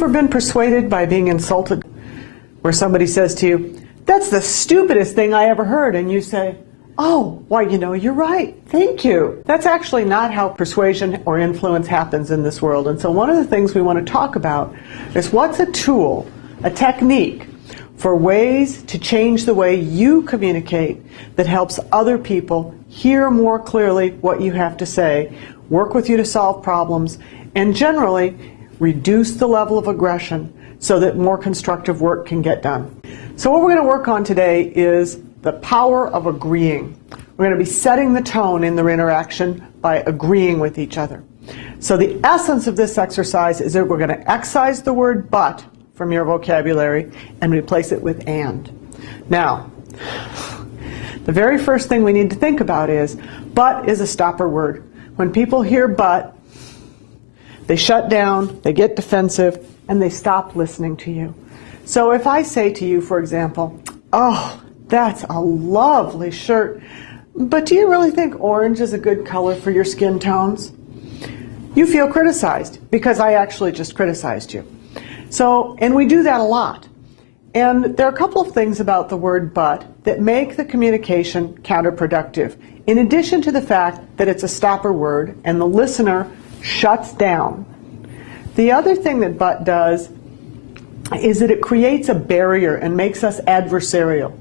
ever been persuaded by being insulted? Where somebody says to you, "That's the stupidest thing I ever heard," and you say, "Oh, why, you're right. Thank you." That's actually not how persuasion or influence happens in this world. And so one of the things we want to talk about is what's a tool, a technique, for ways to change the way you communicate that helps other people hear more clearly what you have to say, work with you to solve problems, and generally reduce the level of aggression so that more constructive work can get done. So what we're going to work on today is the power of agreeing. We're going to be setting the tone in the interaction by agreeing with each other. So the essence of this exercise is that we're going to excise the word "but" from your vocabulary and replace it with "and." Now, the very first thing we need to think about is, "but" is a stopper word. When people hear "but," they shut down, they get defensive, and they stop listening to you. So if I say to you, for example, "Oh, that's a lovely shirt, but do you really think orange is a good color for your skin tones?" You feel criticized because I actually just criticized you. So, and we do that a lot. And there are a couple of things about the word "but" that make the communication counterproductive, in addition to the fact that it's a stopper word and the listener shuts down. The other thing that "but" does is that it creates a barrier and makes us adversarial.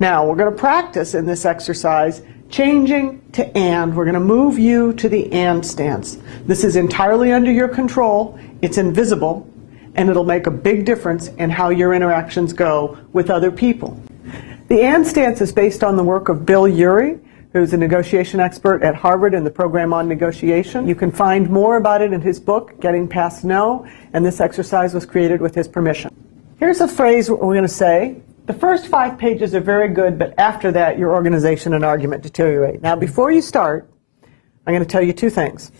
Now, we're going to practice in this exercise changing to "and." We're going to move you to the "and" stance. This is entirely under your control. It's invisible, and it'll make a big difference in how your interactions go with other people. The "and" stance is based on the work of Bill Urey, who's a negotiation expert at Harvard in the program on negotiation. You can find more about it in his book, Getting Past No, and this exercise was created with his permission. Here's a phrase we're going to say. The first 5 pages are very good, but after that, your organization and argument deteriorate. Now, before you start, I'm going to tell you 2 things.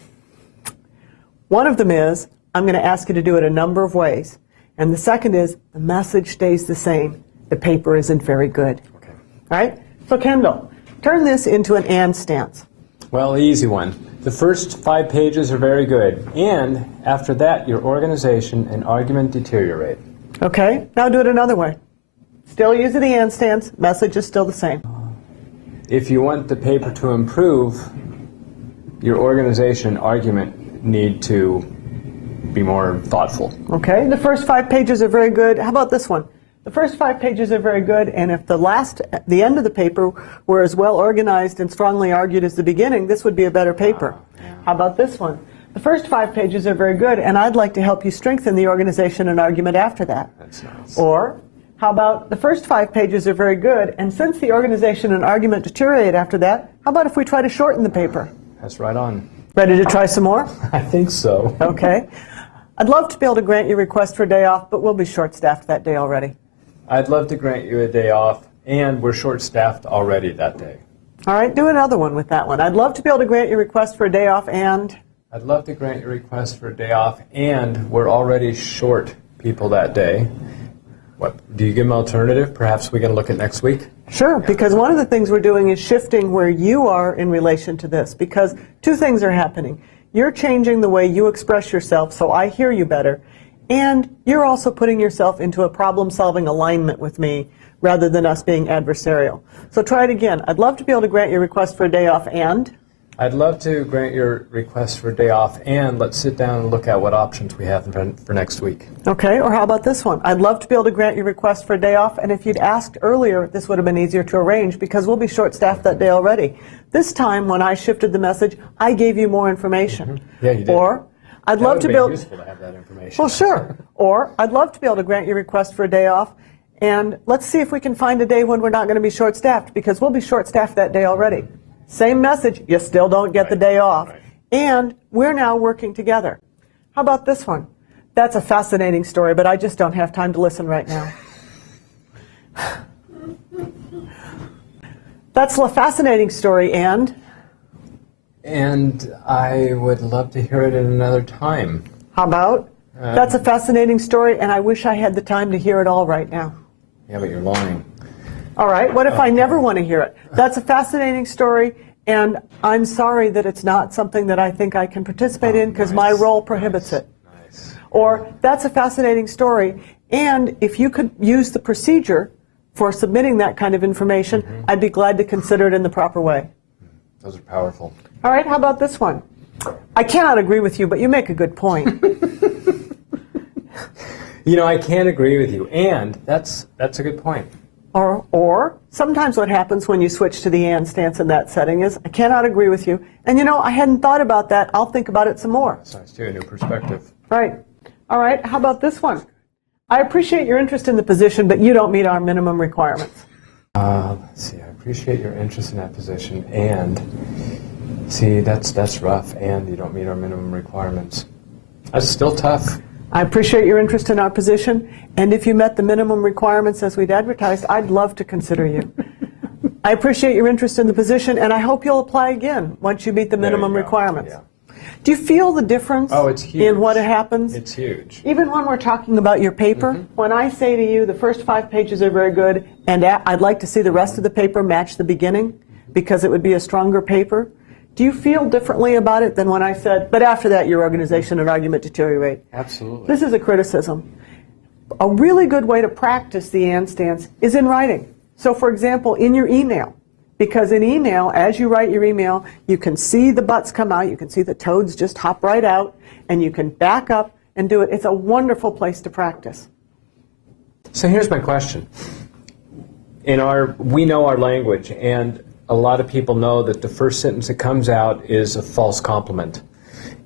One of them is, I'm going to ask you to do it a number of ways. And the second is, the message stays the same. The paper isn't very good. Okay. All right? So, Kendall, turn this into an "and" stance. Well, easy one. The first 5 pages are very good. And after that, your organization and argument deteriorate. Okay? Now do it another way. Still using the "and" stance. Message is still the same. If you want the paper to improve, your organization and argument need to be more thoughtful. Okay? The first 5 pages are very good. How about this one? The first 5 pages are very good, and if the end of the paper were as well organized and strongly argued as the beginning, this would be a better paper. How about this one? The first 5 pages are very good, and I'd like to help you strengthen the organization and argument after that. That's nice. Or, how about the first 5 pages are very good, and since the organization and argument deteriorate after that, how about if we try to shorten the paper? That's right on. Ready to try some more? I think so. Okay. I'd love to be able to grant you a request for a day off, but we'll be short-staffed that day already. I'd love to grant you a day off, and we're short-staffed already that day. All right, do another one with that one. I'd love to be able to grant you a request for a day off, and... I'd love to grant your request for a day off, and we're already short people that day. What, do you give them an alternative? Perhaps we can look at next week? Sure, because one of the things we're doing is shifting where you are in relation to this, because 2 things are happening. You're changing the way you express yourself so I hear you better, and you're also putting yourself into a problem-solving alignment with me rather than us being adversarial. So try it again. I'd love to be able to grant your request for a day off, and... I'd love to grant your request for a day off, and let's sit down and look at what options we have for next week. Okay, or how about this one? I'd love to be able to grant your request for a day off, and if you'd asked earlier, this would have been easier to arrange because we'll be short-staffed that day already. This time, when I shifted the message, I gave you more information. Mm-hmm. Yeah, you did. Or, I'd love to be able... useful to have that information. Well, sure. Or, I'd love to be able to grant your request for a day off, and let's see if we can find a day when we're not going to be short-staffed, because we'll be short-staffed that day already. Same message, you still don't get the day off. Right. And we're now working together. How about this one? That's a fascinating story, but I just don't have time to listen right now. That's a fascinating story, and? And I would love to hear it at another time. How about? That's a fascinating story, and I wish I had the time to hear it all right now. Yeah, but you're lying. All right, what if I never want to hear it? That's a fascinating story, and I'm sorry that it's not something that I think I can participate in because my role prohibits it. Nice. Or, that's a fascinating story, and if you could use the procedure for submitting that kind of information, I'd be glad to consider it in the proper way. Those are powerful. All right, how about this one? I cannot agree with you, but you make a good point. You know, I can't agree with you, and that's a good point. Or sometimes what happens when you switch to the and stance in that setting is, I cannot agree with you, and you know, I hadn't thought about that. I'll think about it some more. That's nice too, a new perspective. Right. All right, how about this one? I appreciate your interest in the position, but you don't meet our minimum requirements. Let's see, I appreciate your interest in that position, and see, that's rough, and you don't meet our minimum requirements. That's still tough. I appreciate your interest in our position, and if you met the minimum requirements as we'd advertised, I'd love to consider you. I appreciate your interest in the position, and I hope you'll apply again once you meet the minimum requirements. Yeah. Do you feel the difference it's huge. in what happens? It's huge. Even when we're talking about your paper, when I say to you the first 5 pages are very good, and I'd like to see the rest of the paper match the beginning because it would be a stronger paper, do you feel differently about it than when I said, but after that your organization and argument deteriorate? Absolutely. This is a criticism. A really good way to practice the and stance is in writing. So for example, in your email, because in email, as you write your email, you can see the butts come out, you can see the toads just hop right out, and you can back up and do it. It's a wonderful place to practice. So here's my question. We know our language, and a lot of people know that the first sentence that comes out is a false compliment.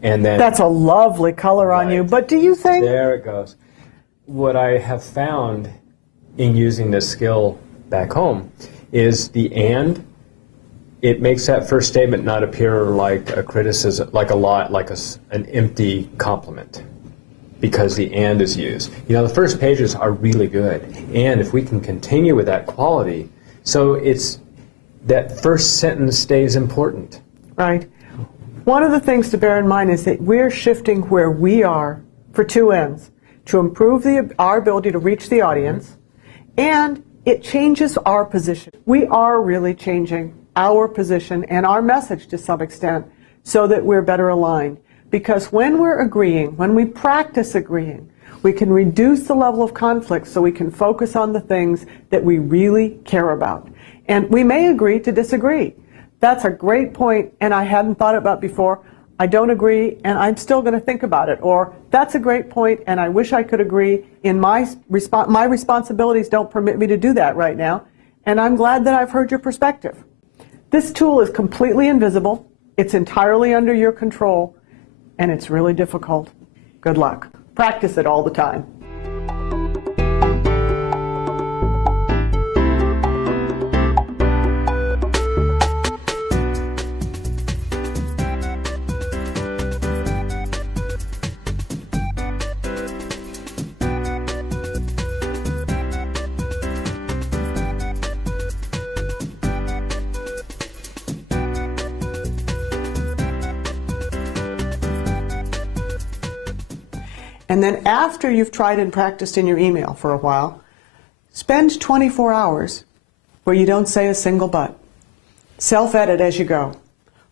And then that's a lovely color on you, but do you think... There it goes. What I have found in using this skill back home is the and. It makes that first statement not appear like a criticism, like an empty compliment, because the and is used. You know, the first pages are really good, and if we can continue with that quality, so it's that first sentence stays important. Right. One of the things to bear in mind is that we're shifting where we are for 2 ends, to improve our ability to reach the audience, and it changes our position. We are really changing our position and our message to some extent so that we're better aligned. Because when we're agreeing, when we practice agreeing, we can reduce the level of conflict so we can focus on the things that we really care about. And we may agree to disagree. That's a great point, and I hadn't thought about before. I don't agree, and I'm still going to think about it. Or, that's a great point, and I wish I could agree. In my responsibilities don't permit me to do that right now, and I'm glad that I've heard your perspective. This tool is completely invisible. It's entirely under your control, and it's really difficult. Good luck. Practice it all the time. And then after you've tried and practiced in your email for a while, spend 24 hours where you don't say a single but. Self-edit as you go.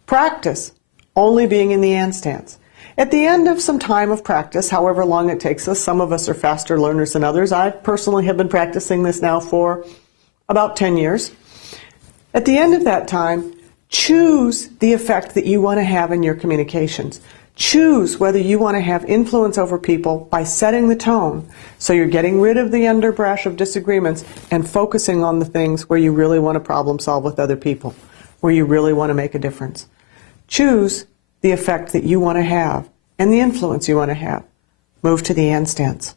Practice only being in the and stance. At the end of some time of practice, however long it takes us, some of us are faster learners than others. I personally have been practicing this now for about 10 years. At the end of that time, choose the effect that you want to have in your communications. Choose whether you want to have influence over people by setting the tone, so you're getting rid of the underbrush of disagreements and focusing on the things where you really want to problem solve with other people, where you really want to make a difference. Choose the effect that you want to have and the influence you want to have. Move to the and stance.